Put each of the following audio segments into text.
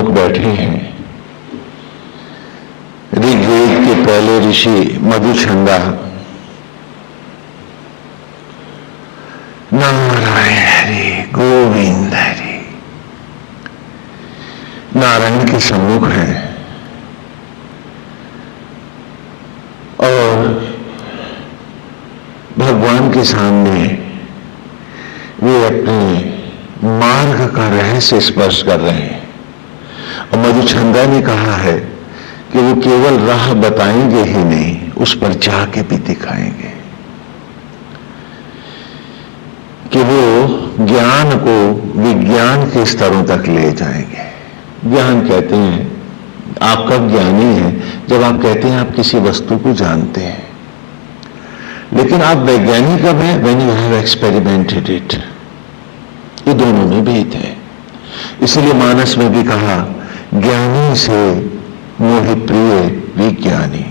सम्मुख बैठे हैं ऋग्वेद के पहले ऋषि मधुछंदा। नारायण हरि गोविंद हरि। नारायण के सम्मुख है और भगवान के सामने वे अपने मार्ग का रहस्य स्पर्श कर रहे हैं। और मधुछंदा ने कहा है कि वो केवल राह बताएंगे ही नहीं, उस पर जाके भी दिखाएंगे कि वो ज्ञान को विज्ञान के स्तरों तक ले जाएंगे। ज्ञान कहते हैं, आप कब ज्ञानी हैं? जब आप कहते हैं आप किसी वस्तु को जानते हैं। लेकिन आप वैज्ञानिक कब हैं? When you have experimented it. ये दोनों में भेद है। इसलिए मानस में भी कहा, ज्ञानी से मोहि प्रिय विज्ञानी।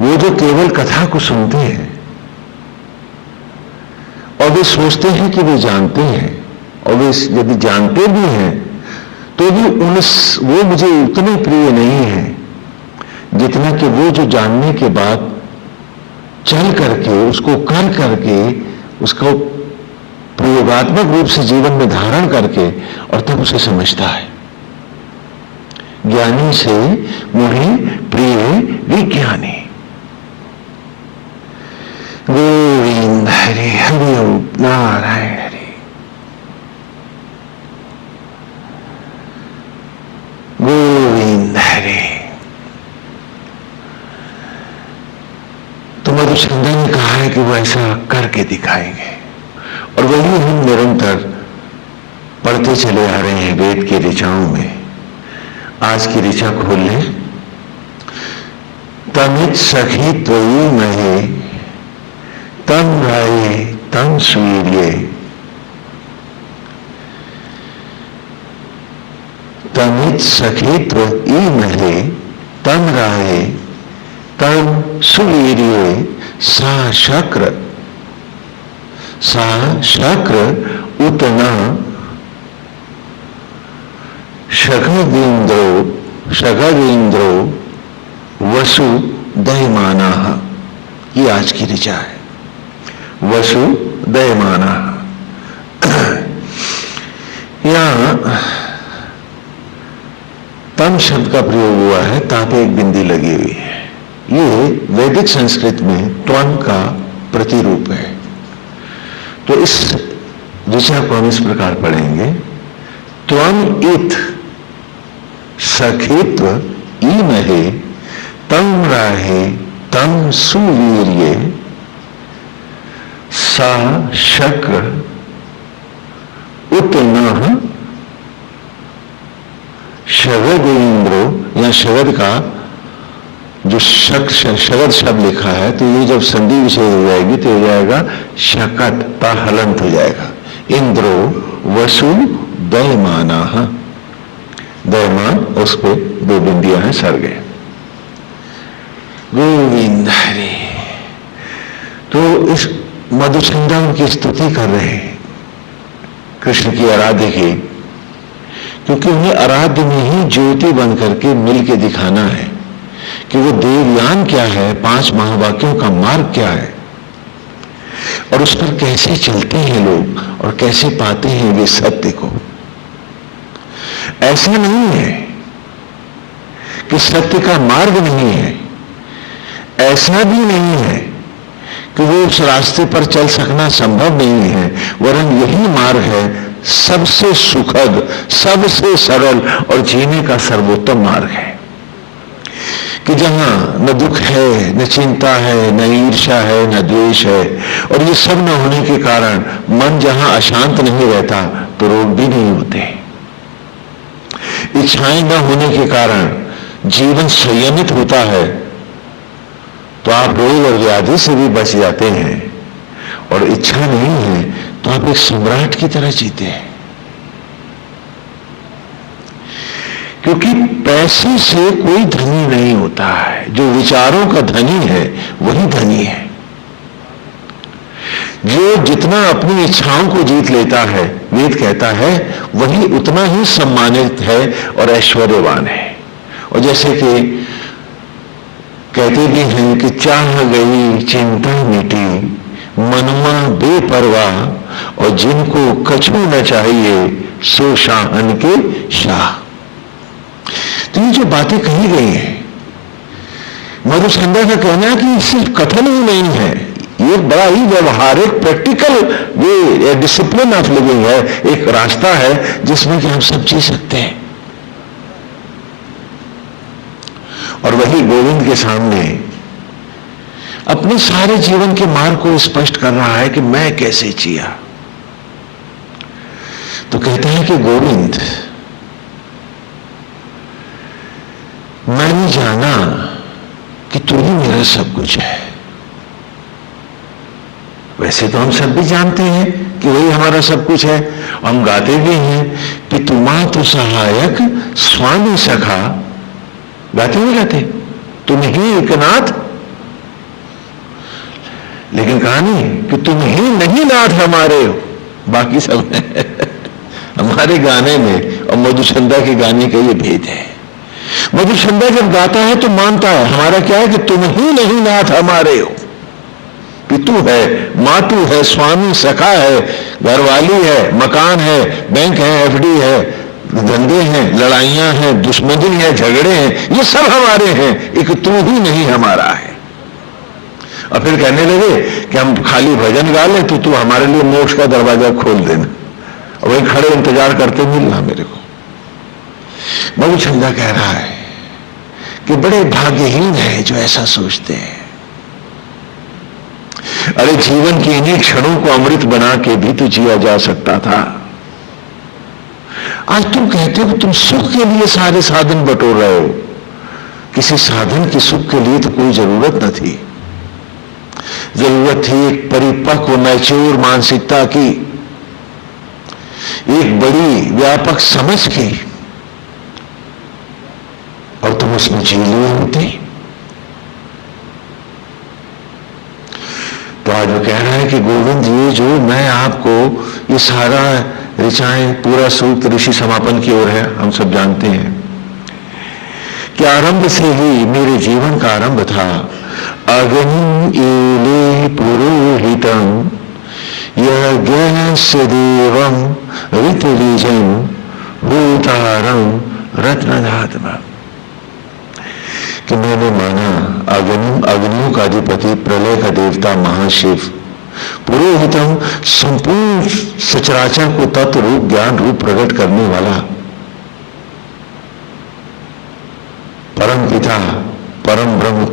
वो जो केवल कथा को सुनते हैं और वे सोचते हैं कि वे जानते हैं, और वे यदि जानते भी हैं तो भी वो मुझे उतने प्रिय नहीं है जितना कि वो जो जानने के बाद चल करके उसको कर करके उसको प्रयोगात्मक रूप से जीवन में धारण करके और तब उसे समझता है। ज्ञानी से मोहि प्रिय विज्ञानी। गोविंद हरि हरि ओम नारायण हरि। गोविंद हरि। तो मधुछंदा ने कहा है कि वो ऐसा करके दिखाएंगे और वही हम निरंतर पढ़ते चले आ रहे हैं वेद की ऋचाओं में। आज की ऋचा खोल लें। तमित सखी त्वयि महे तम राये तम सूर्ये। तमित सखी त्वयि महे तम राये तम सुवीर्ये। सा शक्र उतना शगदेन्द्रो वसु दयमाना। ये आज की ऋचा है। वसु दयमाना। यहां तम शब्द का प्रयोग हुआ है, ता पे एक बिंदी लगी हुई है। ये वैदिक संस्कृत में त्वं का प्रतिरूप है। तो इस ऋचा को हम इस प्रकार पढ़ेंगे। त्वं इत सखित्व ईमहे तम राहे तम सुवीर्ये। सा शक्र उतनः शगदेन्द्रो। या शगद का जो शगद शब्द लिखा है, तो ये जब संधि विशेष हो जाएगी तो हो जाएगा शकट, ता हलंत हो जाएगा। इंद्रो वसु दयमाना। दयमान, उस पे दो बिंदियां हैं, सर गए। गोविंद हरि। तो इस मधुछंदा उनकी स्तुति कर रहे हैं कृष्ण की आराध्य की, क्योंकि उन्हें आराध्य में ही ज्योति बन करके मिल के दिखाना है कि वो देवयान क्या है, 5 महावाक्यों का मार्ग क्या है और उस पर कैसे चलते हैं लोग और कैसे पाते हैं वे सत्य को। ऐसा नहीं है कि सत्य का मार्ग नहीं है, ऐसा भी नहीं है कि वो उस रास्ते पर चल सकना संभव नहीं है, वरन यही मार्ग है सबसे सुखद, सबसे सरल और जीने का सर्वोत्तम मार्ग है। कि जहां न दुख है, न चिंता है, न ईर्ष्या है, न द्वेष है, और ये सब न होने के कारण मन जहां अशांत नहीं रहता तो रोग भी नहीं होते। इच्छाएं न होने के कारण जीवन संयमित होता है तो आप रोग और व्याधि से भी बच जाते हैं, और इच्छा नहीं है तो आप एक सम्राट की तरह जीते हैं। क्योंकि पैसे से कोई धनी नहीं होता है, जो विचारों का धनी है वही धनी है। जो जितना अपनी इच्छाओं को जीत लेता है, वेद कहता है, वही उतना ही सम्मानित है और ऐश्वर्यवान है। और जैसे कि कहते भी हैं कि चाह गई चिंता मिटी, मनुआ बेपरवाह, और जिनको कछु न चाहिए सो शाहन के शाह। तो ये जो बातें कही गई हैं, मधुसंध्या का कहना है कि सिर्फ कथन ही नहीं है, ये बड़ा ही व्यवहारिक practical way discipline of living है, एक रास्ता है जिसमें कि हम सब जी सकते हैं। और वही गोविंद के सामने अपने सारे जीवन के मार्ग को स्पष्ट कर रहा है कि मैं कैसे जिया। तो कहते हैं कि गोविंद, मैंने जाना कि तू ही मेरा सब कुछ है। वैसे तो हम सब भी जानते हैं कि वही हमारा सब कुछ है, हम गाते भी हैं कि तुमा तो सहायक स्वामी सखा, गाते नहीं गाते, तुम ही एकनाथ। लेकिन कहा नहीं कि तुम ही नहीं नाथ हमारे हो, बाकी सब हमारे गाने में और मधुसंध्या के गाने का ये भेद है। मधुसंध्या जब गाता है तो मानता है, हमारा क्या है कि तुम ही नहीं नाथ हमारे हो। पितु है, मातु है, स्वामी सखा है, घरवाली है, मकान है, बैंक है, एफडी है, धंधे हैं, लड़ाइयां हैं, दुश्मनी है, झगड़े हैं, ये सब हमारे हैं, एक तू ही नहीं हमारा है। और फिर कहने लगे कि हम खाली भजन गा लें तो तू हमारे लिए मोक्ष का दरवाजा खोल देना, और वही खड़े इंतजार करते मिलना मेरे को। मधुसंध्या कह रहा है कि बड़े भाग्यहीन है जो ऐसा सोचते हैं। अरे जीवन के इन्हीं क्षणों को अमृत बना के भी तो जिया जा सकता था। आज तुम कहते हो कि तुम सुख के लिए सारे साधन बटोर रहे हो, किसी साधन की सुख के लिए तो कोई जरूरत न थी। जरूरत थी एक परिपक्व मैच्योर मानसिकता की, एक बड़ी व्यापक समझ की, और तुम उसमें जी लिए होते। तो आज वो कह रहा है कि गोविंद, ये जो मैं आपको ये सारा ऋचाएं, पूरा सूक्त ऋषि समापन की ओर है, हम सब जानते हैं कि आरंभ से ही मेरे जीवन का आरंभ था। अग्नि एले पुरोहितम यज्ञस्य देवम ऋतुबीजम भूतारम रत्नधातम, कि मैंने माना अग्नियों का अधिपति, प्रलय का देवता महाशिव, पुरोहितम संपूर्ण सचराचर को तत्व रूप ज्ञान रूप प्रकट करने वाला परम पिता, परम ब्रह्म,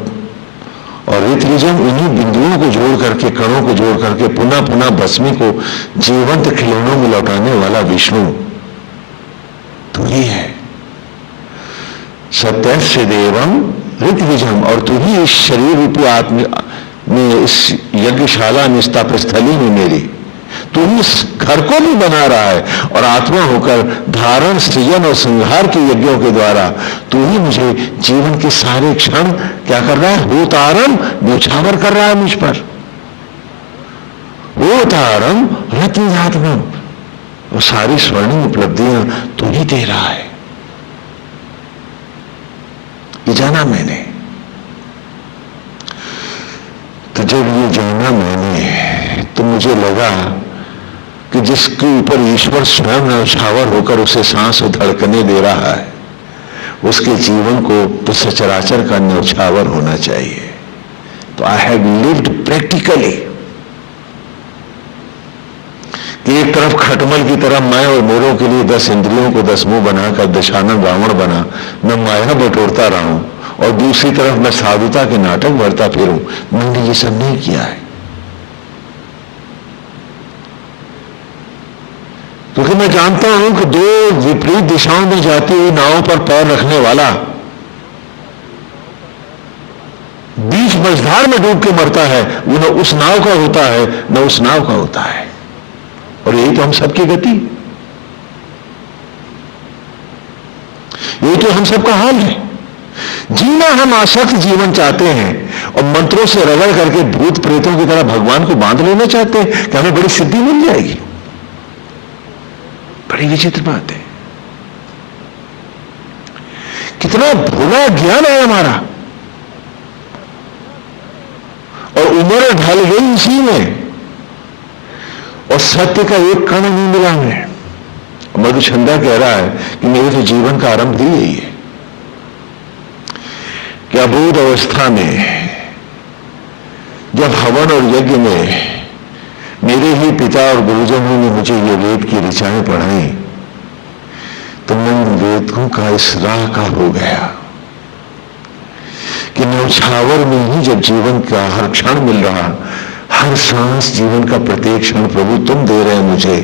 और ऋतविजम उन्हीं बिंदुओं को जोड़ करके, कणों को जोड़ करके पुनः पुनः भस्मी को जीवंत खिलौनों में लौटाने वाला विष्णु तू ही है। सत्यस्य देवम ऋतविजम, और तू ही इस शरीर रूपी आत्मा में, इस यज्ञशाला में, स्थापस्थली में मेरी, तू ही इस घर को भी बना रहा है, और आत्मा होकर धारण, सृजन और संहार के यज्ञों के द्वारा तू ही मुझे जीवन के सारे क्षण क्या कर रहा है, होतारम, न्यौछावर कर रहा है मुझ पर। होतारम रत्नधातम, और सारी स्वर्णिम उपलब्धियां तू ही दे रहा है। ये जाना मैंने। तो जब ये जाना मैंने तो मुझे लगा कि जिसके ऊपर ईश्वर स्वयं न्यौछावर होकर उसे सांस और धड़कने दे रहा है, उसके जीवन को तो सचराचर का न्यौछावर होना चाहिए। तो आई हैव लिव्ड प्रैक्टिकली, कि एक तरफ खटमल की तरह मैं और मोरों के लिए 10 इंद्रियों को 10 मुंह बनाकर दशानन रावण बना, मैं माया बटोरता रहा हूं, और दूसरी तरफ मैं साधुता के नाटक भरता फिरूं। मैंने ये सब नहीं किया है, क्योंकि मैं जानता हूं कि दो विपरीत दिशाओं में जाती हुई नावों पर पैर रखने वाला बीच मझधार में डूब के मरता है, वो न उस नाव का होता है न उस नाव का होता है। और यही तो हम सबकी गति, यही तो हम सबका हाल है। जीना हम आसक्त जीवन चाहते हैं और मंत्रों से रगड़ करके भूत प्रेतों की तरह भगवान को बांध लेना चाहते हैं कि हमें बड़ी सिद्धि मिल जाएगी। बड़ी विचित्र बात है। कितना भोला ज्ञान है हमारा, और उम्र ढल गई इसी में, और सत्य का एक कण नहीं मिला हमें। मधुचंदा कह रहा है कि मेरे तो जीवन का आरंभ ही यही है कि अबोध अवस्था में जब हवन और यज्ञ में मेरे ही पिता और गुरुजनों ने मुझे ये वेद की ऋचाएं पढ़ाई, तो मैं वेदों का इस राह का हो गया कि न्यौछावर में ही जब जीवन का हर क्षण मिल रहा, हर सांस जीवन का प्रत्येक क्षण प्रभु तुम दे रहे हैं मुझे,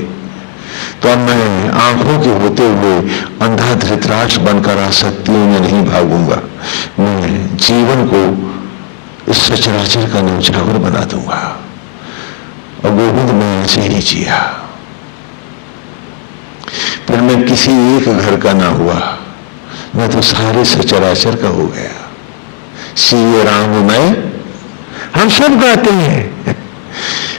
तो अब मैं आंखों के होते हुए अंधा धृतराष्ट्र बनकर आसक्तियों में नहीं भागूंगा। मैं जीवन को इस सचराचर का न्यौछावर बना दूंगा। और गोविंद में ऐसे ही जिया। फिर मैं किसी एक घर का ना हुआ, मैं तो सारे सचराचर का हो गया। सीए राम मैं, हम सब गाते हैं,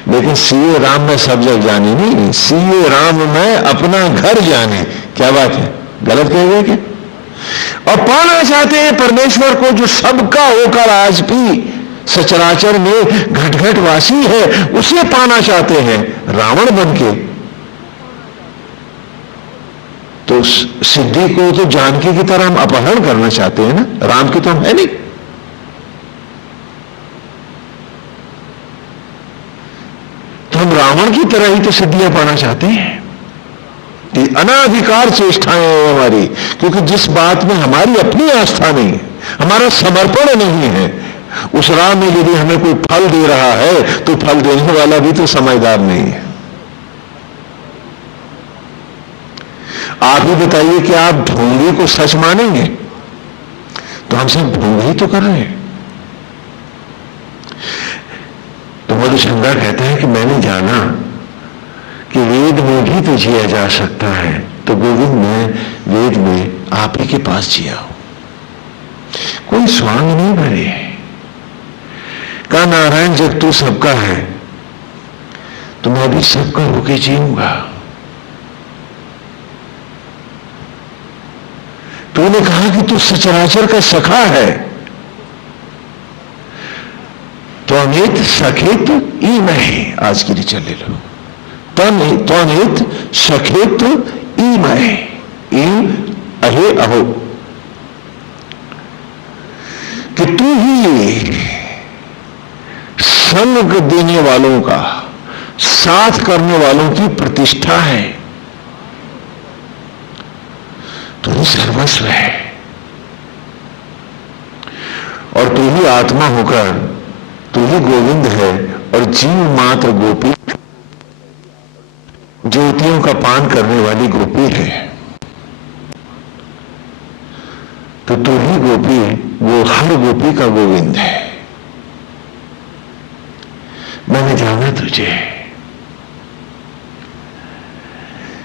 लेकिन सीए राम में सब जग जाने नहीं, सीए राम में अपना घर जाने। क्या बात है, गलत कह गए क्या? और पाना चाहते हैं परमेश्वर को जो सबका होकर आज भी सचराचर में घट घट वासी है, उसे पाना चाहते हैं रावण बन के। तो सिद्धि को तो जानकी की तरह हम अपहरण करना चाहते हैं ना, राम की तो हम है नहीं। तो हम रावण की तरह ही तो सिद्धियां पाना चाहते हैं। अनाधिकार चेष्टाएं हैं हमारी, क्योंकि जिस बात में हमारी अपनी आस्था नहीं है, हमारा समर्पण नहीं है, उस राह में यदि हमें कोई फल दे रहा है तो फल देने वाला भी तो समझदार नहीं है। आप ही बताइए कि आप ढोंगी को सच मानेंगे? तो हम सब ढोंगी ही तो कर रहे हैं। तो मधुचंदा कहता है कि मैंने जाना कि वेद में भी तो जिया जा सकता है, तो गोविंद मैं वेद में आप ही के पास जिया हूं। कोई स्वांग नहीं भरे। कहा नारायण जब तू सबका है तो मैं भी सबका होके जीऊंगा। तूने कहा कि तू सचराचर का सखा है, तो अमित सखेत ई मैं, आज की ऋचा ले लो। तनित सखेत ई मैं, ई अहे अहो, कि तू ही संग देने वालों का, साथ करने वालों की प्रतिष्ठा है। तू ही सर्वस्व है, और तू ही आत्मा होकर तू ही गोविंद है, और जीव मात्र गोपी, ज्योतियों का पान करने वाली गोपी है। तो तू ही गोपी, वो हर गोपी का गोविंद है। मैंने जाना तुझे,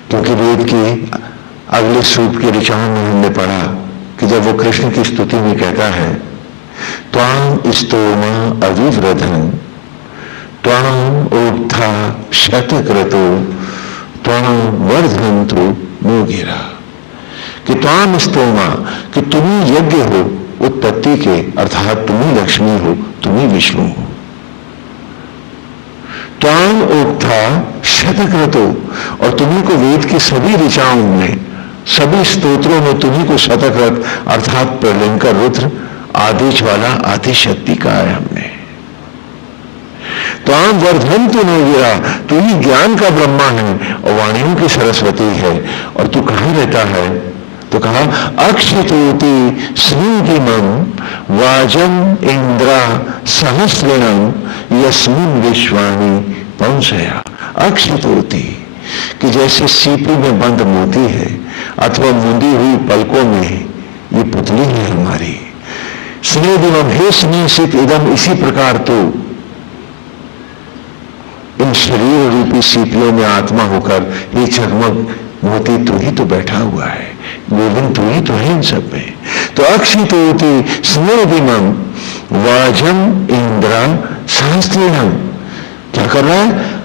क्योंकि वेद की अगले सूक्त के ऋचाओं में हमने पढ़ा कि जब वो कृष्ण की स्तुति में कहता है त्वां स्तोमा अविव्रधन त्वां ओक्था शतक्रतो त्वां वर्धन्तु मोगिरा, कि त्वां स्तोमा, कि तुम ही यज्ञ हो उत्पत्ति के, अर्थात तुम ही लक्ष्मी हो, तुम ही विष्णु हो। त्वां ओक्था शतक्रतो, और तुम्ही को वेद की सभी ऋचाओं में, सभी स्तोत्रों में तुम्ही को शतक्रत अर्थात प्रलंकर रुद्र आदेश वाला आदि शक्ति कहा है हमने। त्वां वर्धन्तु मोगिरा, तू ही ज्ञान का ब्रह्मा है और वाणियों की सरस्वती है। और तू कहाँ रहता है? तो कहा अक्षितोति स्निग्धिमं वाजम इंद्रा सहस्रिणं यस्मिन् विश्वानि पंसया। अक्षितोति, कि जैसे सीपी में बंद मोती है अथवा मुंदी हुई पलकों में ये पुतली है हमारी। स्नेहिमं, हे स्नेहित इदम, इसी प्रकार तो इन शरीर रूपी सीपियों में आत्मा होकर ये चकमक मोती तू ही तो बैठा हुआ है। गोविंद तू ही तो है इन सब में। तो अक्षितोति स्नेहिमम वाजम इंद्रा सहस्त्रीणम। क्या कर रहा है?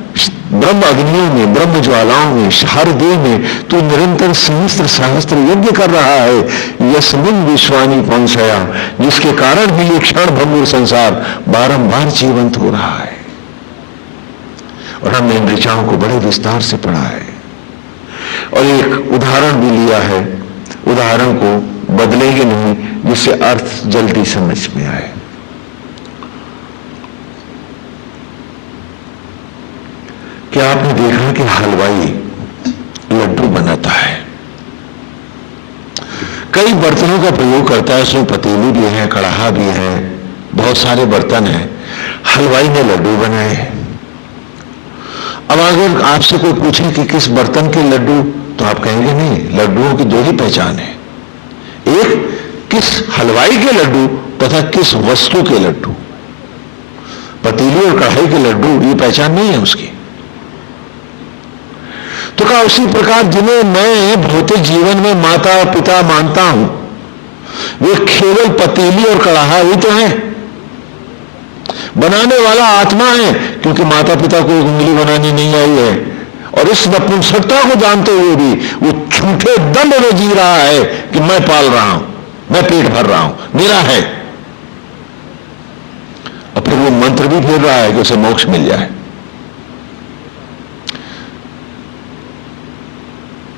ब्रह्म अग्नियों में, ब्रह्म ज्वालाओं में, हर देह में तू निरंतर सहस्त्र सहस्त्र यज्ञ कर रहा है। यस्मिन विश्वानी पंसया, जिसके कारण भी ये क्षण भंगुर संसार बारंबार जीवंत हो रहा है। और हमने इन ऋचाओं को बड़े विस्तार से पढ़ा है और एक उदाहरण भी लिया है। उदाहरण को बदलेंगे नहीं जिससे अर्थ जल्दी समझ में आए। क्या आपने देखा कि हलवाई लड्डू बनाता है, कई बर्तनों का प्रयोग करता है, उसमें पतीली भी है, कड़ाहा भी है, बहुत सारे बर्तन हैं। हलवाई ने लड्डू बनाए। अब अगर आपसे कोई पूछे कि किस बर्तन के लड्डू, तो आप कहेंगे नहीं, लड्डुओं की दो ही पहचान है, एक किस हलवाई के लड्डू तथा किस वस्तु के लड्डू। पतीली और कढ़ाई के लड्डू ये पहचान नहीं है उसकी। तो कहा उसी प्रकार जिन्हें मैं भौतिक जीवन में माता और पिता मानता हूं, वे केवल पतीली और कड़ाहा ही तो है। बनाने वाला आत्मा है, क्योंकि माता पिता को उंगली बनानी नहीं आई है। और इस नपुंसकता को जानते हुए भी वो झूठे दंड में जी रहा है कि मैं पाल रहा हूं, मैं पेट भर रहा हूं, मेरा है। और फिर वो मंत्र भी फेर रहा है कि उसे मोक्ष मिल जाए।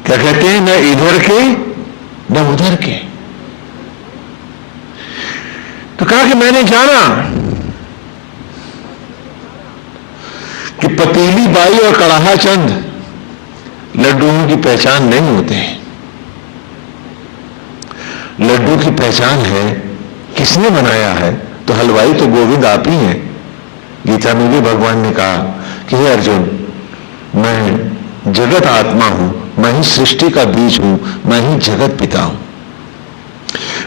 क्या कहते हैं? न इधर के न उधर के। तो कहा कि मैंने जाना कि पतीली बाई और कड़ाहा चंद लड्डुओं की पहचान नहीं होते हैं। लड्डू की पहचान है किसने बनाया है, तो हलवाई तो गोविंद आप ही हैं। गीता में भी भगवान ने कहा कि हे अर्जुन, मैं जगत आत्मा हूं, मैं ही सृष्टि का बीज हूं, मैं ही जगत पिता हूं,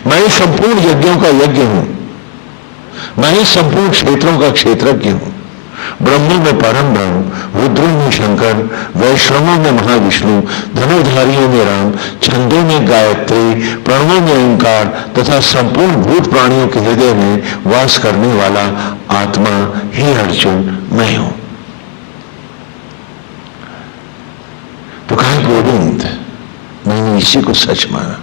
मैं ही संपूर्ण यज्ञों का यज्ञ हूं, मैं ही संपूर्ण क्षेत्रों का क्षेत्रज्ञ हूं। ब्रह्मों में परम ब्रह्म, रुद्रों में शंकर, वैष्णवों में महाविष्णु, धनुर्धारियों में राम, छंदों में गायत्री, प्रणवों में ओंकार तथा संपूर्ण भूत प्राणियों के हृदय में वास करने वाला आत्मा ही अर्जुन मैं हूं। तो कहा गोविंद, मैंने इसी को सच माना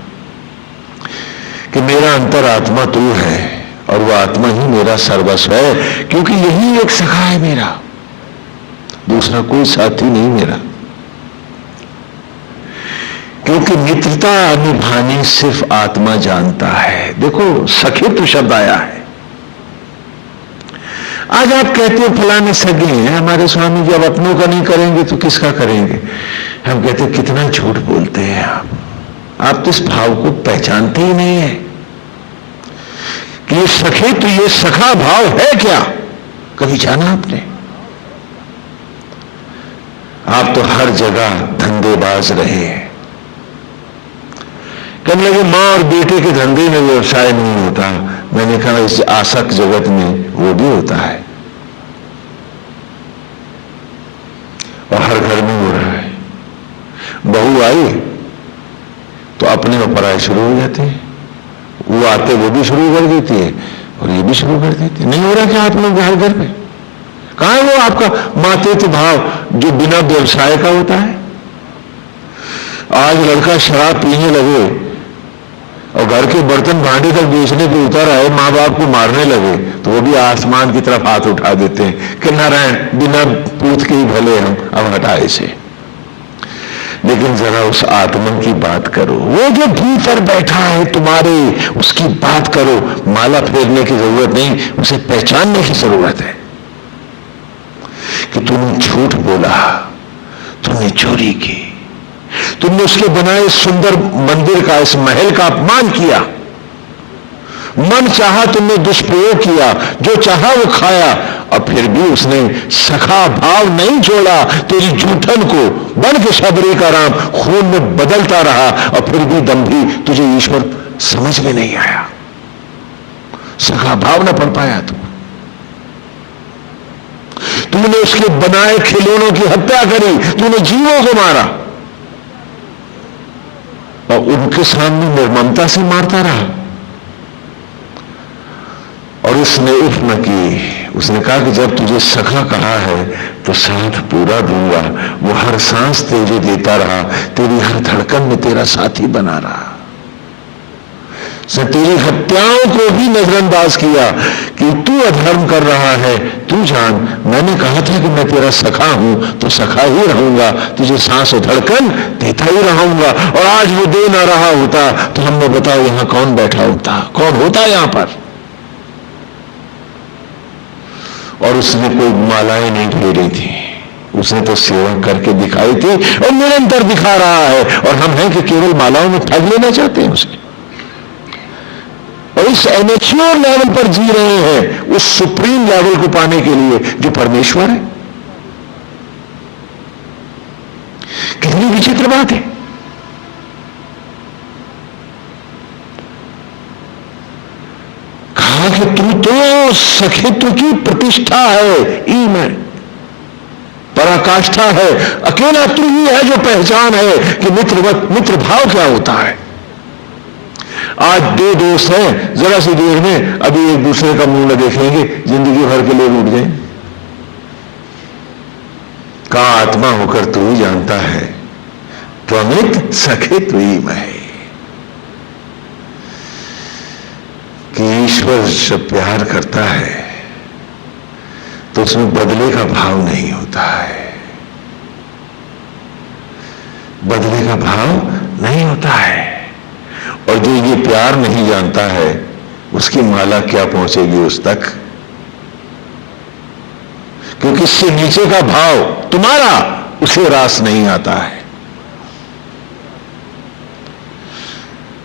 कि मेरा अंतरात्मा तू है और वह आत्मा ही मेरा सर्वस्व है, क्योंकि यही एक सखा है मेरा, दूसरा कोई साथी नहीं मेरा। क्योंकि मित्रता निभानी सिर्फ आत्मा जानता है। देखो, सखित्व शब्द आया है। आज आप कहते हैं फलाने सगे हैं हमारे स्वामी जी, अब अपनों का नहीं करेंगे तो किसका करेंगे। हम कहते हैं कितना झूठ बोलते हैं आप तो इस भाव को पहचानते ही नहीं है कि ये सखित्व, ये सखा भाव है क्या, कभी जाना आपने? आप तो हर जगह धंधेबाज रहे हैं। कहने लगे मां और बेटे के धंधे में व्यवसाय नहीं होता। मैंने कहा इस आसक्त जगत में वो भी होता है और हर घर में हो रहा है। बहू आई तो अपने ऊपर आए शुरू हो जाते हैं, वो आते वो भी शुरू कर देती है और ये भी शुरू कर देती है। नहीं हो रहा क्या आप लोग हर घर में? कहां है वो आपका मातृत्व भाव जो बिना व्यवसाय का होता है? आज लड़का शराब पीने लगे और घर के बर्तन भांडे तक बेचने पे उतर आए, माँ बाप को मारने लगे, तो वो भी आसमान की तरफ हाथ उठा देते हैं कि नारायण बिना पूछ के ही भले हम, अब हटा इसे। लेकिन जरा उस आत्मा की बात करो, वो जो भीतर बैठा है तुम्हारे, उसकी बात करो। माला फेरने की जरूरत नहीं, उसे पहचानने की जरूरत है कि तुमने झूठ बोला, तुमने चोरी की, तुमने उसके बनाए सुंदर मंदिर का, इस महल का अपमान किया, मन चाहा तुमने दुष्प्रयोग किया, जो चाहा वो खाया, और फिर भी उसने सखा भाव नहीं छोड़ा। तेरी जूठन को बन के शबरी का राम खून में बदलता रहा और फिर भी दम्भी तुझे ईश्वर समझ में नहीं आया, सखा भाव न पढ़ पाया। तुमने उसके बनाए खिलौनों की हत्या करी, तूने जीवों को मारा और उनके सामने निर्ममता से मारता रहा। इसने उफ न की। उसने कहा कि जब तुझे सखा कहा है तो साथ पूरा दूंगा। वो हर सांस तुझे देता रहा, तेरी हर धड़कन में तेरा साथी बना रहा। उसने तेरी हत्याओं को भी नजरअंदाज किया कि तू अधर्म कर रहा है। तू जान, मैंने कहा था कि मैं तेरा सखा हूं तो सखा ही रहूंगा, तुझे सांस और धड़कन देता ही रहूंगा। और आज वो दे ना रहा होता तो हमने बताओ यहां कौन बैठा होता, कौन होता यहां पर। और उसने कोई मालाएं नहीं फेरी थी, उसने तो सेवा करके दिखाई थी और निरंतर दिखा रहा है। और हम हैं कि केवल मालाओं में ठग लेना चाहते हैं उसे, और इस एमेच्योर लेवल पर जी रहे हैं उस सुप्रीम लेवल को पाने के लिए जो परमेश्वर है। कितनी विचित्र बात है। कहा कि तू तो सखित्व की प्रतिष्ठा है, ई में पराकाष्ठा है, अकेला तू ही है जो पहचान है कि मित्र भाव क्या होता है। आज दो दोस्त हैं, जरा सी देर में अभी एक दूसरे का मुंह न देखेंगे, जिंदगी भर के लोग उठ जाए। का आत्मा होकर तू ही जानता है, त्वमित सखित्व ही मैं, कि ईश्वर जब प्यार करता है तो उसमें बदले का भाव नहीं होता है, बदले का भाव नहीं होता है। और जो ये प्यार नहीं जानता है उसकी माला क्या पहुंचेगी उस तक, क्योंकि इससे नीचे का भाव तुम्हारा उसे रास नहीं आता है।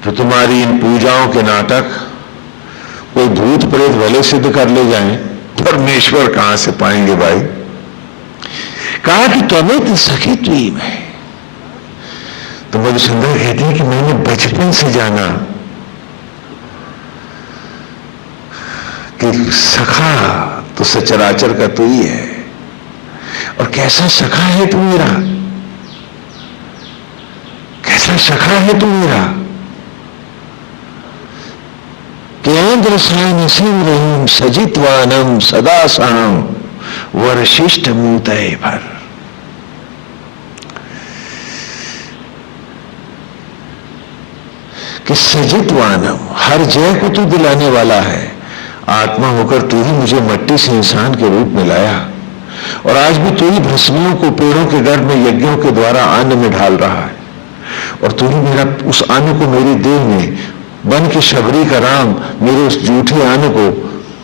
तो तुम्हारी इन पूजाओं के नाटक कोई भूत प्रेत भले सिद्ध कर ले जाएं, परमेश्वर कहां से पाएंगे भाई। कहा कि त्वमित सखित्व ही मैं। तो मधुसूदन कहती है कि मैंने बचपन से जाना कि सखा तो सचराचर का तू ही है। और कैसा सखा है तू मेरा, कैसा सखा है तू मेरा। केन्द्रसायन सिंह सजित्वानम सदा साम वरशिष्ट मूतय भर। कि सजित्वानम, हर जय को तू दिलाने वाला है। आत्मा होकर तू ही मुझे मट्टी से इंसान के रूप में लाया, और आज भी तू ही भस्मियों को पेड़ों के गर्भ में यज्ञों के द्वारा अन्न में ढाल रहा है। और तू ही मेरा उस अन्न को मेरी देह में बन के शबरी का राम मेरे उस झूठे अन्न को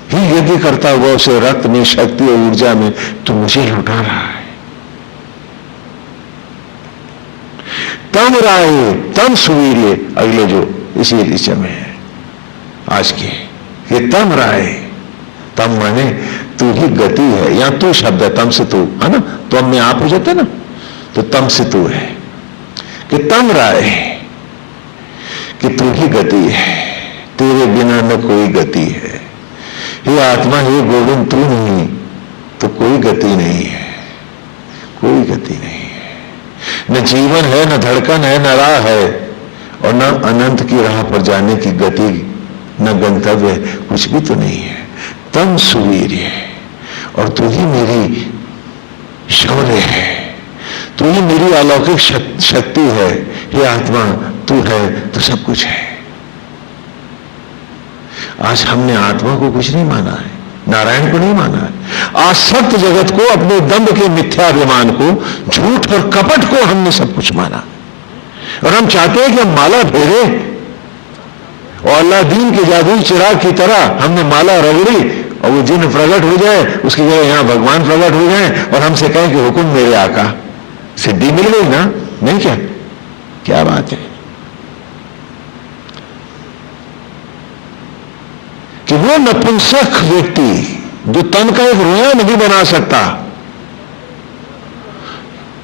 ही यज्ञ करता हुआ उसे रक्त में, शक्ति और ऊर्जा में तू मुझे लौटा रहा है। तम राय तम सुवीर्य, अगले जो इसी ऋचा में है आज के, ये तम राय, तम माने तू ही गति है, या तू शब्द है, तम से तू है ना, तो हम में आप हो जाते ना, तो तम से तू है। कि तम राय कि तू ही गति है, तेरे बिना न कोई गति है। हे आत्मा, हे गोविंद, तू नहीं तो कोई गति नहीं है, कोई गति नहीं है। न जीवन है, न धड़कन है, न राह है, और न अनंत की राह पर जाने की गति, न गंतव्य, कुछ भी तो नहीं है। तम सुवीर्य, और तू ही मेरी शौर्य है, तू ही मेरी अलौकिक शक्ति है। हे आत्मा, तू है तो सब कुछ है। आज हमने आत्मा को कुछ नहीं माना है, नारायण को नहीं माना है। आसक्त जगत को, अपने दंभ के मिथ्याभिमान को, झूठ और कपट को हमने सब कुछ माना। और हम चाहते हैं कि हम माला फेरे, और अल्लादीन के जादुई चिराग की तरह हमने माला रगड़ी और वो जिन प्रकट हो जाए, उसकी जगह यहां भगवान प्रकट हो जाए और हमसे कहें कि हुक्म मेरे आका। सिद्धि मिल गई ना? नहीं क्या? क्या बात है कि वो नपुंसक व्यक्ति जो तन का एक रोया नहीं बना सकता,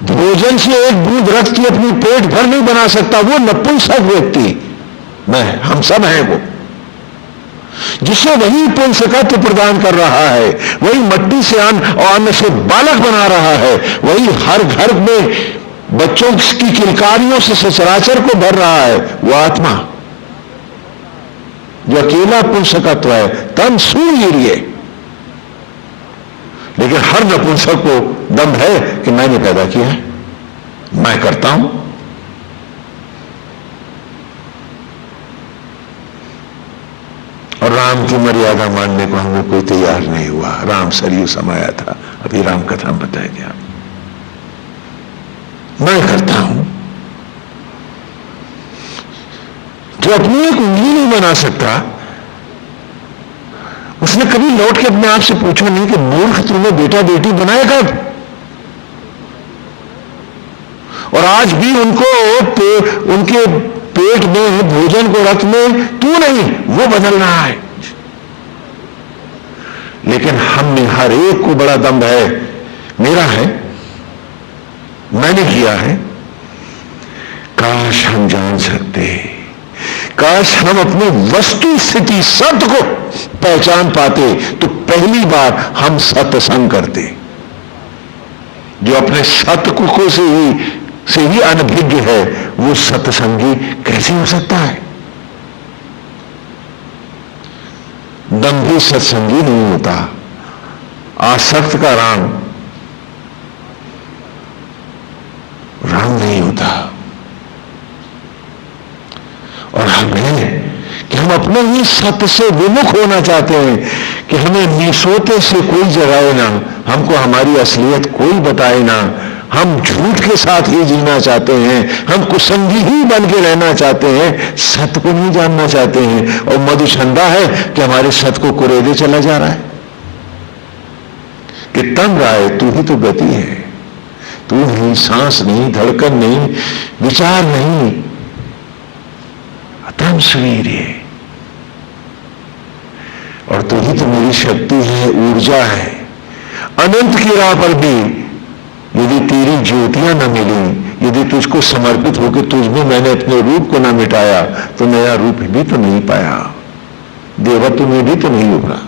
भोजन से एक बूंद रक्त की अपनी पेट भर नहीं बना सकता, वो नपुंसक व्यक्ति मैं, हम सब हैं वो, जिसे वही पुंसकत्व प्रदान कर रहा है, वही मट्टी से अन्न और अन्न से बालक बना रहा है, वही हर घर में बच्चों की किलकारियों से सचराचर को भर रहा है, वो आत्मा। जो अकेला पुंसकत्व है, तन सूर्य। लेकिन हर नपुंसक को दम है कि मैंने पैदा किया है, मैं करता हूं। और राम की मर्यादा मानने को हमें कोई तैयार नहीं हुआ। राम सरयू समाया था, अभी राम कथा में बताया गया, मैं करता हूं। जो अपनी एक उंगली नहीं बना सकता, उसने कभी लौट के अपने आप से पूछा नहीं कि मूर्ख तूने बेटा बेटी बनाए कब? और आज भी उनके पेट में, भोजन को रथ में तू नहीं, वो बदल रहा है। लेकिन हम में हर एक को बड़ा दम्भ है, मेरा है, मैंने किया है। काश हम जान सकते, काश हम अपनी वस्तु स्थिति सत्य को पहचान पाते, तो पहली बार हम सत्संग करते। जो अपने सत्य को से ही अनभिज्ञ है, वो सत्संगी कैसे हो सकता है? दंभी सत्संगी नहीं होता। आसक्त का राम नहीं होता। और हमें कि हम अपने ही सत्य से विमुख होना चाहते हैं, कि हमें निसोते से कोई जगाए ना, हमको हमारी असलियत कोई बताए ना, हम झूठ के साथ ही जीना चाहते हैं, हम कुसंगी ही बन के रहना चाहते हैं, सत्य को नहीं जानना चाहते हैं। और मधुचंदा है कि हमारे सत्य को कुरेदे चला जा रहा है कि तम राय तू ही तो गति है, तू नहीं, सांस नहीं, धड़कन नहीं, विचार नहीं, अतम सुवीर्य। और तू ही तो मेरी शक्ति है, ऊर्जा है। अनंत की राह पर भी यदि तेरी ज्योतियां न मिली, यदि तुझको समर्पित होकर तुझ में मैंने अपने रूप को न मिटाया, तो नया रूप भी तो नहीं पाया, देवत्व में भी तो नहीं उभरा।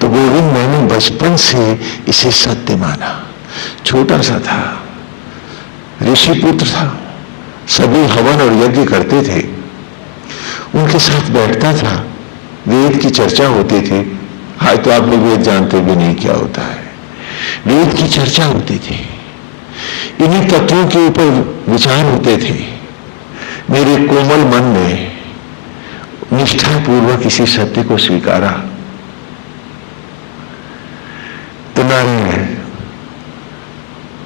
तो गोविंद, मैंने बचपन से इसे सत्य माना। छोटा सा था, ऋषि पुत्र था, सभी हवन और यज्ञ करते थे, उनके साथ बैठता था, वेद की चर्चा होती थी। आज तो आप लोग वेद जानते भी नहीं क्या होता है। वेद की चर्चा होती थी, इन्हीं तत्वों के ऊपर विचार होते थे। मेरे कोमल मन ने निष्ठापूर्वक इसी सत्य को स्वीकारा। तो नारायण,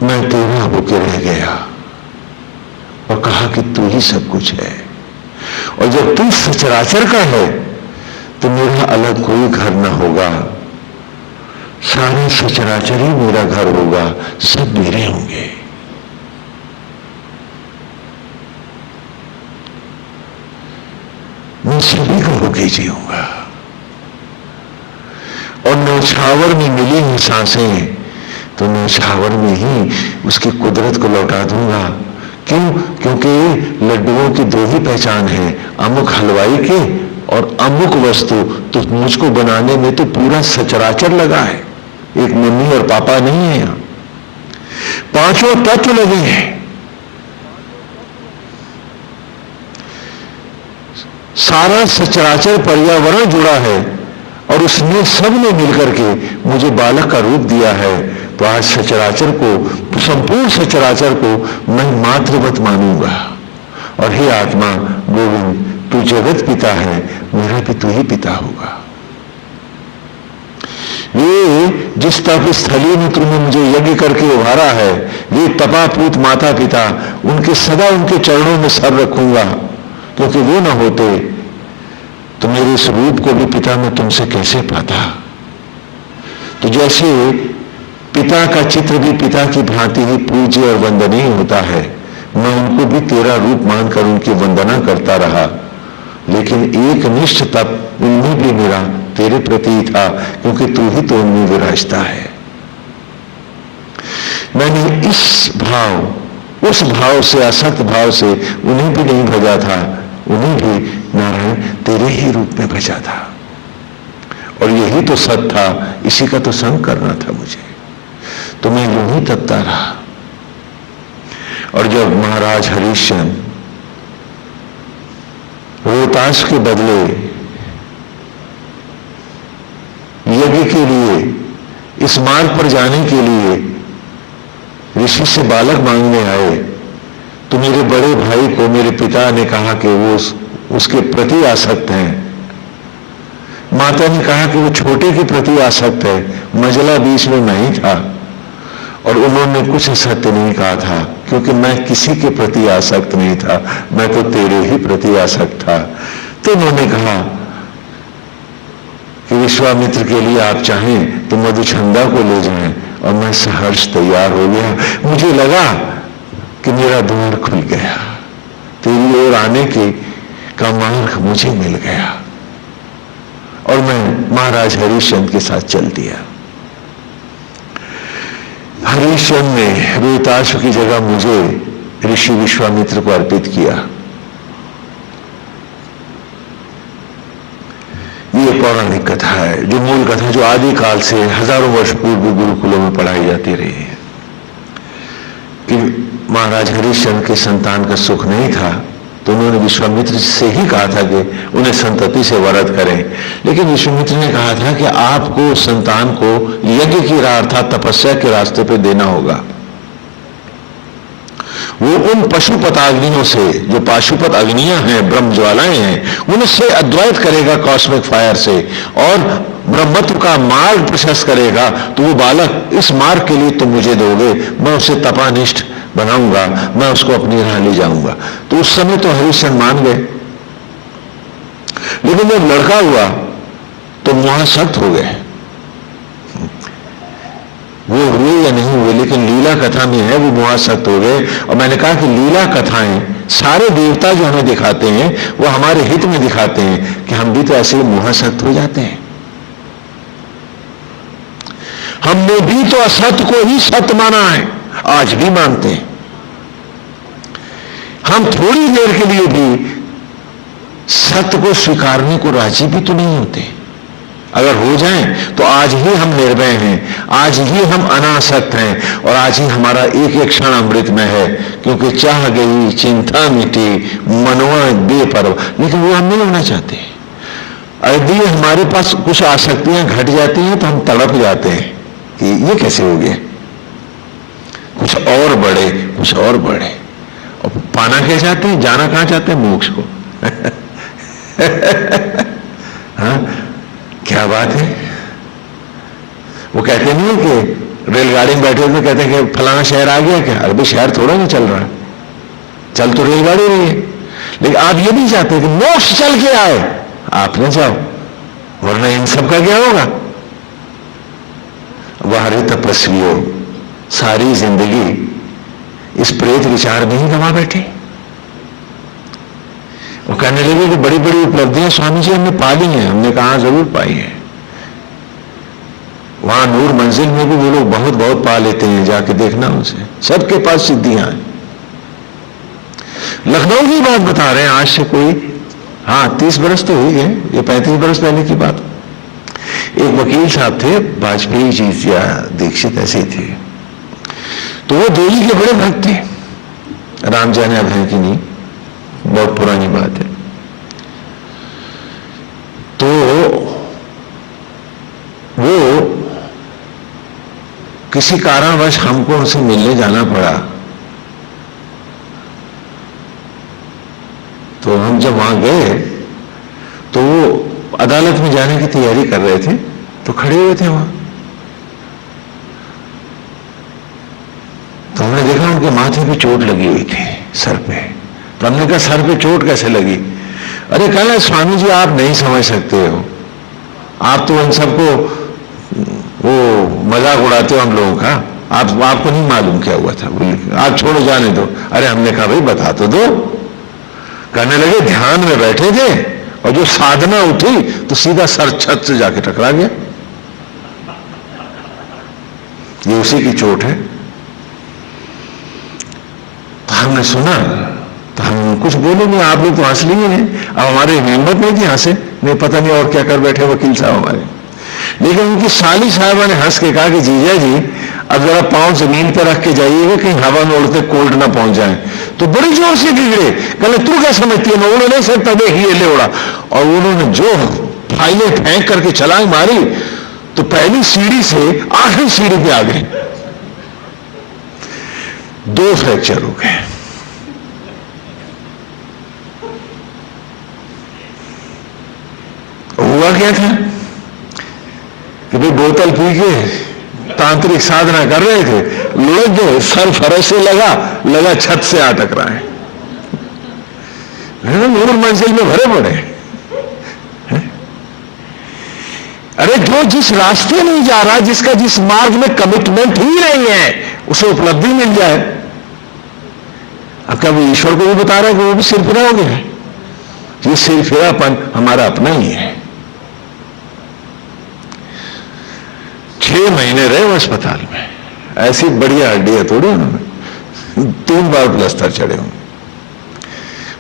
मैं तेरा होके रह गया और कहा कि तू ही सब कुछ है। और जब तू सचराचर का है, तो मेरा अलग कोई घर ना होगा, सारे सचराचर ही मेरा घर होगा, सब मेरे होंगे। मैं सभी को होके जीऊंगा। और नौछावर में मिली हैं सांसें, तो नौछावर में ही उसकी कुदरत को लौटा दूंगा। क्यों? क्योंकि लड्डुओं की दो ही पहचान है, अमुक हलवाई के और अमुक वस्तु। तो मुझको बनाने में तो पूरा सचराचर लगा है, एक मम्मी और पापा नहीं है, यहां पांचों तत्व लगे हैं। सारा सचराचर पर्यावरण जुड़ा है और उसने सबने मिलकर के मुझे बालक का रूप दिया है। तो आज सचराचर को, संपूर्ण सचराचर को मैं मातृवत मानूंगा। और हे आत्मा गोविंद, तू जगत पिता है, मेरा भी तू ही पिता होगा। ये जिस तप स्थली में तुमने मुझे यज्ञ करके उभारा है, ये तपापूत माता पिता, उनके सदा उनके चरणों में सर रखूंगा, क्योंकि वो ना होते तो मेरे इस रूप को भी पिता में तुमसे कैसे पाता। तो जैसे पिता का चित्र भी पिता की भांति ही पूज्य और वंदनीय होता है, मैं उनको भी तेरा रूप मानकर उनकी वंदना करता रहा। लेकिन एक निष्ठ तप उनमें भी मेरा तेरे प्रति ही था, क्योंकि तू ही तो उनमें विराजता है। मैंने इस भाव, उस भाव से, असक्त भाव से उन्हें भी नहीं भजा था, उन्हें भी नारायण तेरे ही रूप में भजा था। और यही तो सत्य था, इसी का तो संग करना था मुझे। तो मैं यूं ही तपता रहा। और जब महाराज हरिश्चंद्र रोहतास के बदले यज्ञ के लिए, इस मार्ग पर जाने के लिए ऋषि से बालक मांगने आए, तो मेरे बड़े भाई को मेरे पिता ने कहा कि वो उसके प्रति आसक्त हैं। माता ने कहा कि वो छोटे के प्रति आसक्त है। मजला बीच में नहीं था और उन्होंने कुछ सत्य नहीं कहा था, क्योंकि मैं किसी के प्रति आसक्त नहीं था, मैं तो तेरे ही प्रति आसक्त था। तो उन्होंने कहा कि विश्वामित्र के लिए आप चाहें तो मधुचंदा को ले जाएं, और मैं सहर्ष तैयार हो गया। मुझे लगा कि मेरा द्वार खुल गया, तेरी ओर आने का मार्ग मुझे मिल गया, और मैं महाराज हरिश्चंद्र के साथ चल दिया। हरिश्चंद्र ने रोहतास की जगह मुझे ऋषि विश्वामित्र को अर्पित किया। ये पौराणिक कथा है, जो मूल कथा जो आदि काल से हजारों वर्ष पूर्व गुरुकुलों में पढ़ाई जाती रही है कि महाराज हरिश्चंद्र के संतान का सुख नहीं था, तो उन्होंने विश्वामित्र से ही कहा था कि उन्हें संतति से वरद करें। लेकिन विश्वामित्र ने कहा था कि आपको संतान को यज्ञ की राह अर्थात तपस्या के रास्ते पे देना होगा। वो उन पशुपताग्नियों से, जो पाशुपत अग्नियां हैं, ब्रह्म ज्वालाएं हैं, उनसे अद्वैत करेगा कॉस्मिक फायर से, और ब्रह्मत्व का मार्ग प्रशस्त करेगा। तो वो बालक इस मार्ग के लिए तुम मुझे दोगे, मैं उसे तपानिष्ठ बनाऊंगा, मैं उसको अपनी राह ले जाऊंगा। तो उस समय तो हरिश्चंद्र मान गए, लेकिन जब लड़का हुआ तो महासक्त हो गए। वो हुए या नहीं हुए, लेकिन लीला कथा में है वो महासक्त हो गए। और मैंने कहा कि लीला कथाएं सारे देवता जो हमें दिखाते हैं वो हमारे हित में दिखाते हैं कि हम भी तो ऐसे महासक्त हो जाते हैं। हमने भी तो असत्य को ही सत्य माना है, आज भी मानते हैं। हम थोड़ी देर के लिए भी सत्य को स्वीकारने को राजी भी तो नहीं होते। अगर हो जाएं तो आज ही हम निर्भय हैं, आज ही हम अनासक्त हैं, और आज ही हमारा एक एक क्षण अमृतमय है, क्योंकि चाह गई चिंता मिटी मनवा बेपरवाह। लेकिन वो हम नहीं होना चाहते। यदि हमारे पास कुछ आसक्तियां घट जाती हैं तो हम तड़प जाते हैं कि ये कैसे हो गया, कुछ और बढ़े, कुछ और बढ़े। और पाना क्या चाहते हैं, जाना कहां चाहते हैं, मोक्ष को। हाँ, क्या बात है। वो कहते नहीं कि रेलगाड़ी में बैठे हुए कहते हैं कि फलाना शहर आ गया क्या, अभी शहर थोड़ा नहीं चल रहा है, चल तो रेलगाड़ी रही है। लेकिन आप ये नहीं चाहते कि मोक्ष चल के आए, आप न जाओ, वरना इन सब का क्या होगा। वह तपस्वियों सारी जिंदगी इस प्रेत विचार में ही गवा बैठे। वो कहने लगे कि बड़ी बड़ी उपलब्धियां स्वामी जी हमने पा ली हैं। हमने कहा जरूर पाई है। वहां नूर मंजिल में भी वो लोग बहुत बहुत पा लेते हैं, जाके देखना उनसे, सबके पास सिद्धियां हैं। लखनऊ की बात बता रहे हैं, आज से कोई 30 बरस तो हुई है, ये 35 बरस पहले की बात। एक वकील साहब थे, वाजपेयी जी या दीक्षित ऐसे ही थे, तो वो देवी के बड़े भक्त थे। राम जाने अभय की नहीं, बहुत पुरानी बात है। तो वो किसी कारणवश हमको उनसे मिलने जाना पड़ा। तो हम जब वहां गए तो वो अदालत में जाने की तैयारी कर रहे थे, तो खड़े हुए थे वहां। तो हमने देखा उनके माथे पे चोट लगी हुई थी, सर पे। तो हमने कहा सर पे चोट कैसे लगी? अरे कहना स्वामी जी आप नहीं समझ सकते हो, आप तो उन सबको वो मजाक उड़ाते हो हम लोगों का, आपको नहीं मालूम क्या हुआ था। बोले आप छोड़ो, जाने दो। अरे हमने कहा भाई बता तो दो। कहने लगे ध्यान में बैठे थे और जो साधना उठी तो सीधा सर छत से जाके टकरा गया। ये उसी की चोट है। तो हमने सुना तो हम कुछ बोले नहीं, आप लोग तो हंस लिए हैं। अब हमारे हिम्मत नहीं थी हंसे, नहीं पता नहीं और क्या कर बैठे वकील साहब हमारे। लेकिन उनकी साली साहबा ने हंस के कहा कि जीजा जी अब जरा पांव जमीन पर रख के जाइएगा, कहीं हवा में उड़ते कोल्ड ना पहुंच जाए। तो बड़ी जोर से गिगड़े, कहले तू क्या समझती है, मैं उड़ नहीं सकता, देखिए ले उड़ा। और उन्होंने जो फाइलें फेंक करके छलांग मारी तो पहली सीढ़ी से आखिरी सीढ़ी पे आ गए, 2 फ्रैक्चर हो गए। हुआ क्या था कि भाई बोतल पी के तांत्रिक साधना कर रहे थे, लुढ़क गए, सर फरस से लगा छत से आ टकराए, नूर मंजिल में भरे पड़े। अरे जो जिस रास्ते नहीं जा रहा, जिसका जिस मार्ग में कमिटमेंट ही नहीं है, उसे उपलब्धि मिल जाए। अब क्या वो ईश्वर को भी बता रहा है कि वो भी सिरफिरा हो गया है? ये सिरफिरापन हमारा अपना ही है। 6 महीने रहे वो अस्पताल में, ऐसी बढ़िया हड्डियां तोड़ी उन्होंने, 3 बार प्लास्टर चढ़े होंगे,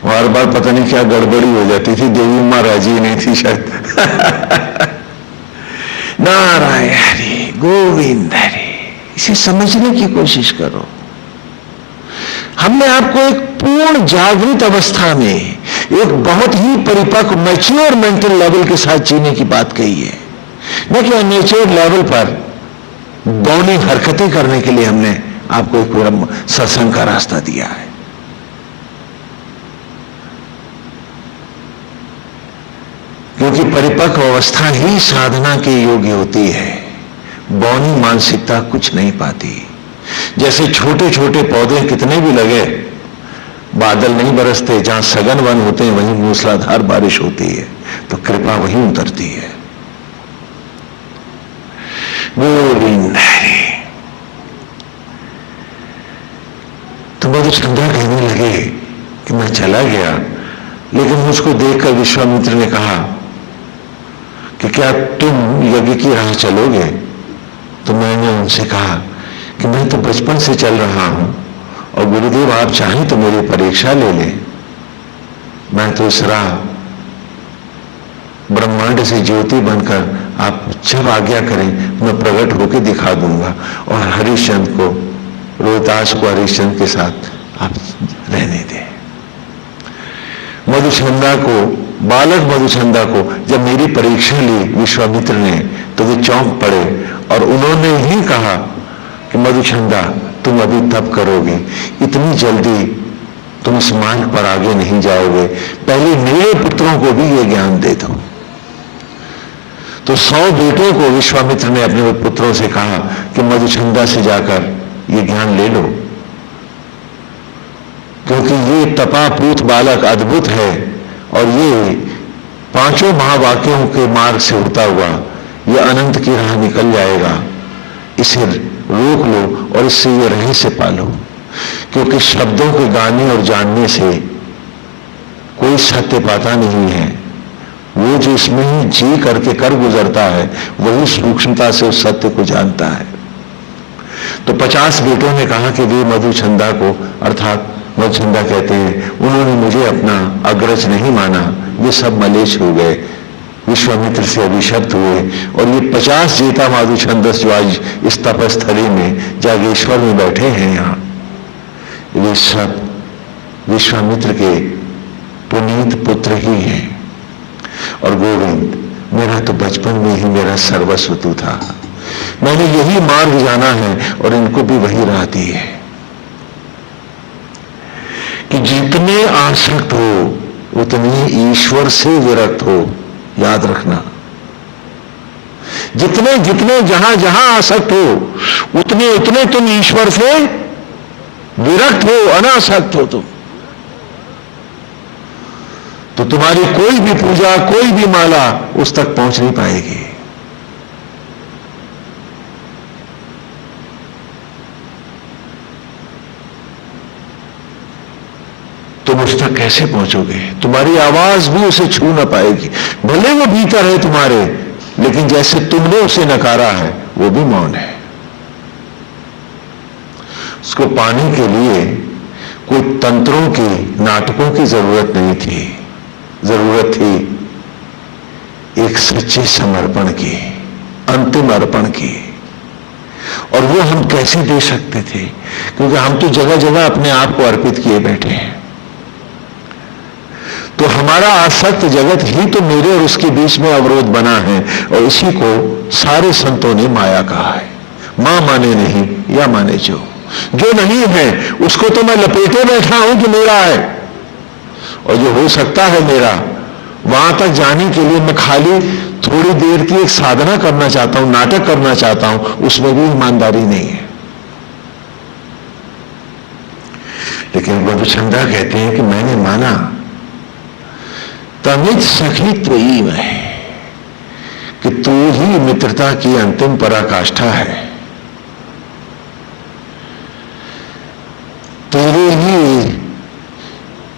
बार बार पता नहीं क्या गड़बड़ी हो जाती थी, देवी माँ राजी नहीं थी शायद। नारायण हरि गोविंद हरि, इसे समझने की कोशिश करो। हमने आपको एक पूर्ण जागृत अवस्था में एक बहुत ही परिपक्व मैच्योर मेंटल लेवल के साथ जीने की बात कही है, न कि अनमेच्योर लेवल पर बौनी हरकतें करने के लिए हमने आपको एक पूरा सत्संग का रास्ता दिया है। क्योंकि परिपक्व अवस्था ही साधना के योग्य होती है, बौनी मानसिकता कुछ नहीं पाती। जैसे छोटे छोटे पौधे कितने भी लगे, बादल नहीं बरसते, जहां सघन वन होते हैं वहीं मूसलाधार बारिश होती है, तो कृपा वहीं उतरती है। गोविंद हरि। तो मधुचंद्रा कहने लगे कि मैं चला गया, लेकिन मुझको देखकर विश्वामित्र ने कहा कि क्या तुम यज्ञ की राह चलोगे? तो मैंने उनसे कहा कि मैं तो बचपन से चल रहा हूं, और गुरुदेव आप चाहें तो मेरी परीक्षा ले लें, मैं तो इस राह ब्रह्मांड से ज्योति बनकर आप जब आज्ञा करें मैं प्रकट होकर दिखा दूंगा, और हरिश्चंद्र को, रोहतास को हरिश्चंद्र के साथ आप रहने दें। मधुचंदा को, बालक मधुचंदा को जब मेरी परीक्षा ली विश्वामित्र ने, तो वे चौंक पड़े और उन्होंने ही कहा कि मधुचंदा तुम अभी तप करोगे, इतनी जल्दी तुम इस मार्ग पर आगे नहीं जाओगे, पहले मेरे पुत्रों को भी ये ज्ञान दे दो। तो 100 बेटों को विश्वामित्र ने अपने पुत्रों से कहा कि मधुचंदा से जाकर ये ज्ञान ले लो, क्योंकि ये तपापूत बालक अद्भुत है, और ये 5 महावाक्यों के मार्ग से होता हुआ ये अनंत की राह निकल जाएगा। इसे रोक लो और इससे ये रहस्य पालो, क्योंकि शब्दों के गाने और जानने से कोई सत्य पाता नहीं है। वो जो इसमें ही जी करके कर गुजरता है वही सूक्ष्मता से उस सत्य को जानता है। तो 50 बेटों ने कहा कि वे मधुचंदा को, अर्थात मधुचंदा कहते हैं, उन्होंने मुझे अपना अग्रज नहीं माना, वे सब मलेच्छ हो गए, विश्वामित्र से अभिशप्त हुए, और ये 50 जेता मधुचंदस जो आज इस तपस्थली में जागेश्वर में बैठे हैं यहाँ, वे सब विश्वामित्र के पुनीत पुत्र ही हैं। और गोविंद, मेरा तो बचपन में ही मेरा सर्वस्व तू था, मैंने यही मार्ग जाना है और इनको भी वही राह दी है कि जितने आसक्त हो उतने ईश्वर से विरक्त हो। याद रखना, जितने जितने जहां जहां आसक्त हो उतने उतने तुम ईश्वर से विरक्त हो, अनासक्त हो तुम। तो तुम्हारी कोई भी पूजा, कोई भी माला उस तक पहुंच नहीं पाएगी। तुम उस तक कैसे पहुंचोगे? तुम्हारी आवाज भी उसे छू ना पाएगी, भले वो भीतर है तुम्हारे, लेकिन जैसे तुमने उसे नकारा है वो भी मौन है। उसको पाने के लिए कोई तंत्रों की, नाटकों की जरूरत नहीं थी, जरूरत थी एक सच्चे समर्पण की, अंतिम अर्पण की। और वो हम कैसे दे सकते थे, क्योंकि हम तो जगह जगह अपने आप को अर्पित किए बैठे हैं। तो हमारा आसक्त जगत ही तो मेरे और उसके बीच में अवरोध बना है, और इसी को सारे संतों ने माया कहा है। मां माने नहीं या माने जो नहीं है उसको तो मैं लपेटे बैठा हूं कि मेरा है, और जो हो सकता है मेरा, वहां तक जाने के लिए मैं खाली थोड़ी देर की एक साधना करना चाहता हूं, नाटक करना चाहता हूं, उसमें भी ईमानदारी नहीं है। लेकिन मधुचंद्रा कहते हैं कि मैंने माना तमित सखी त्वयी में, कि तू ही मित्रता की अंतिम पराकाष्ठा है, तेरे ही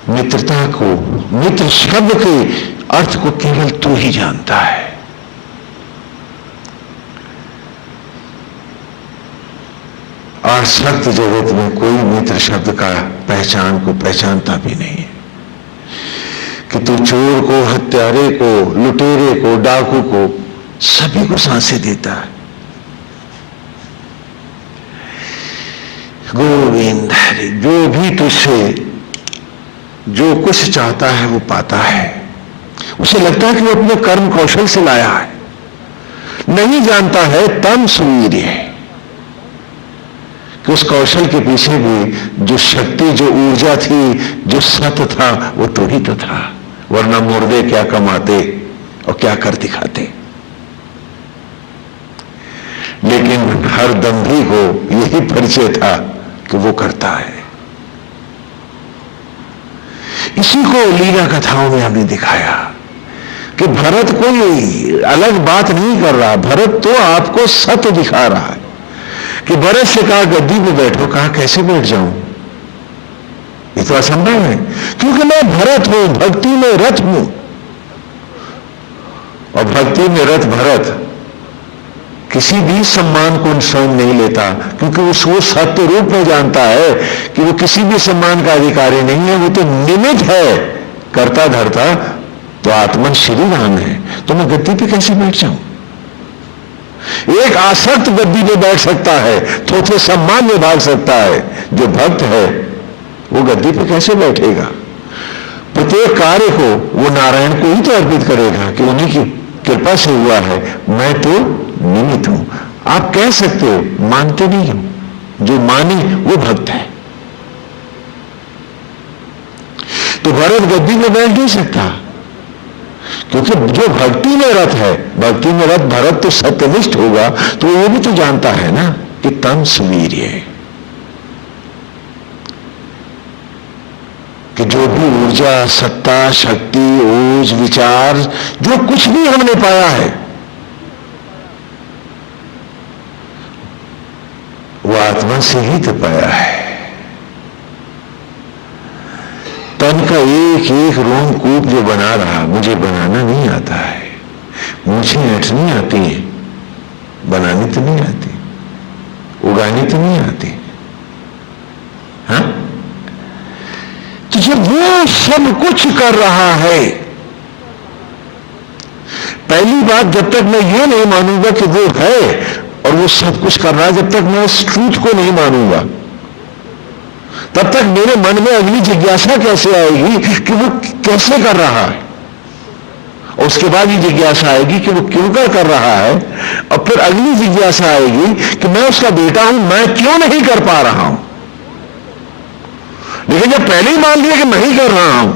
मित्रता को, मित्र शब्द के अर्थ को केवल तू ही जानता है। आसक्त जगत में कोई मित्र शब्द का पहचान को पहचानता भी नहीं है, कि तू चोर को, हत्यारे को, लुटेरे को, डाकू को, सभी को सांसें देता है। गोविंद हरि, जो भी तुझसे जो कुछ चाहता है वो पाता है। उसे लगता है कि वो अपने कर्म कौशल से लाया है, नहीं जानता है तम सुवीर्य, कि उस कौशल के पीछे भी जो शक्ति, जो ऊर्जा थी, जो सत्य था, वो तो ही तो था, वरना मुर्दे क्या कमाते और क्या कर दिखाते। लेकिन हर दंभी को यही परिचय था कि वो करता है। इसी को लीला कथाओं में हमने दिखाया कि भरत कोई अलग बात नहीं कर रहा, भरत तो आपको सत्य दिखा रहा है। कि भरत से कहा गद्दी पे बैठो, कहा कैसे बैठ जाऊं, ये तो असंभव है, क्योंकि मैं भरत हूं, भक्ति में रथ हूं, और भक्ति में रथ भरत किसी भी सम्मान को स्वयं नहीं लेता, क्योंकि वो सत्य रूप में जानता है कि वो किसी भी सम्मान का अधिकारी नहीं है, वो तो निमित्त है, करता धरता तो आत्मन श्री राम है। तो मैं गद्दी पे कैसे बैठ जाऊं? एक आसक्त गद्दी पे बैठ सकता है, थोड़े सम्मान में भाग सकता है, जो भक्त है वो गद्दी पे कैसे बैठेगा? प्रत्येक कार्य को वो नारायण को ही तो अर्पित करेगा कि उन्हीं की कृपा से हुआ है, मैं तो निमित्त हूं। आप कह सकते हो, मानते नहीं हो, जो माने वो भक्त है। तो भरत गद्दी में बैठ नहीं सकता, क्योंकि जो भक्ति में रत है, भक्ति में रत भरत तो सत्यनिष्ठ होगा, तो ये भी तो जानता है ना कि तम सुवीर्य, कि जो भी ऊर्जा, सत्ता, शक्ति, ओज, विचार, जो कुछ भी हमने पाया है, वो आत्मा से ही तो पाया है। तन का एक एक रोम कूप जो बना रहा, मुझे बनाना नहीं आता है, मुझे ऐठनी आती है, बनानी तो नहीं आती, उगानी तो नहीं आती। हाँ, तो जब वो सब कुछ कर रहा है, पहली बात, जब तक मैं ये नहीं मानूंगा कि वो है और वो सब कुछ कर रहा है, जब तक मैं इस ट्रूथ को नहीं मानूंगा, तब तक मेरे मन में अगली जिज्ञासा कैसे आएगी कि वो कैसे कर रहा है, और उसके बाद ये जिज्ञासा आएगी कि वो क्यों कर रहा है, और फिर अगली जिज्ञासा आएगी कि मैं उसका बेटा हूं, मैं क्यों नहीं कर पा रहा हूं। लेकिन जब पहले ही मान लिया कि मैं ही कर रहा हूं,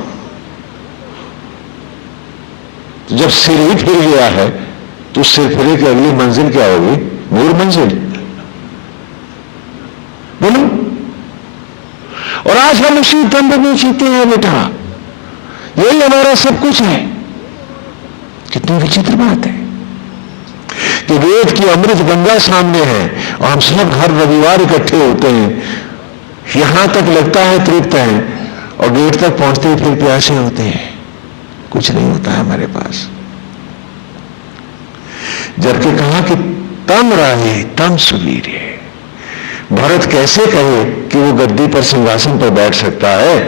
तो जब सिर ही फिर गया है, तो सिर फिरे की अगली मंजिल क्या होगी? मूल मंजिल। बोलो। और आज हम उसी दंड में जीते हैं बेटा, यही हमारा सब कुछ है। कितनी विचित्र बात है कि वेद की अमृत गंगा सामने है और हम सब हर रविवार इकट्ठे होते हैं, यहां तक लगता है तृप्त है, और गेट तक पहुंचते ही फिर प्यासे होते हैं, कुछ नहीं होता है हमारे पास। जबकि कहा कि तम राहे तम सुवीर्य, भरत कैसे कहे कि वो गद्दी पर, सिंहासन पर बैठ सकता है?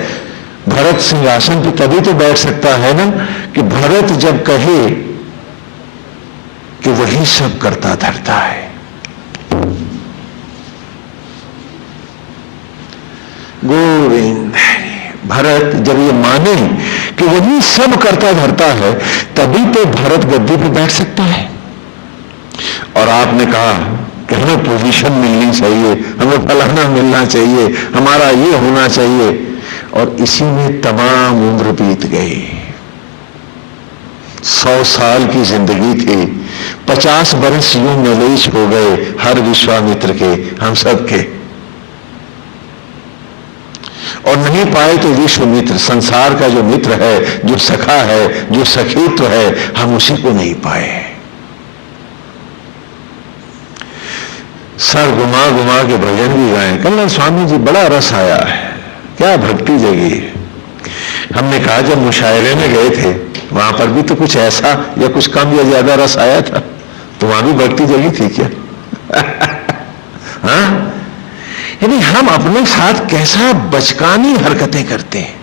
भरत सिंहासन पर तभी तो बैठ सकता है ना कि भरत जब कहे कि वही सब करता धरता है। गोविंद। भरत जब ये माने कि वही सब करता धरता है, तभी तो भरत गद्दी पर बैठ सकता है। और आपने कहा कि हमें पोजीशन मिलनी चाहिए, हमें फलाना मिलना चाहिए, हमारा ये होना चाहिए, और इसी में तमाम उम्र बीत गई। 100 साल की जिंदगी थी, 50 बरस यूं नलेज हो गए हर विश्वामित्र के, हम सब के। और नहीं पाए तो विश्वमित्र, संसार का जो मित्र है, जो सखा है, जो सखीत्व है, हम उसी को नहीं पाए। सर घुमा घुमा के भजन भी गाए। कल्याण स्वामी जी बड़ा रस आया है, क्या भक्ति जगी। हमने कहा जब मुशायरे में गए थे वहां पर भी तो कुछ ऐसा या कुछ कम या ज्यादा रस आया था, तो वहां भी भक्ति जगी थी क्या? हाँ, यानी हम अपने साथ कैसा बचकानी हरकतें करते हैं।